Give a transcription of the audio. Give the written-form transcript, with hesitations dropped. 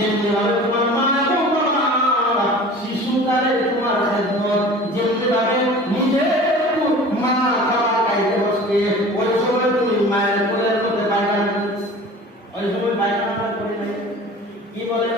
যেমনি ভাবে তোমার মা এবং বাবা শিশুকালে তোমার খেদমত, যেমনি ভাবে নিজে মা খাবার খাইতে বসবে, ওই সময় তুমি মায়ের কোলের মধ্যে পায়খানা, ওই সময় পায়খানা করে নাই, কি বলে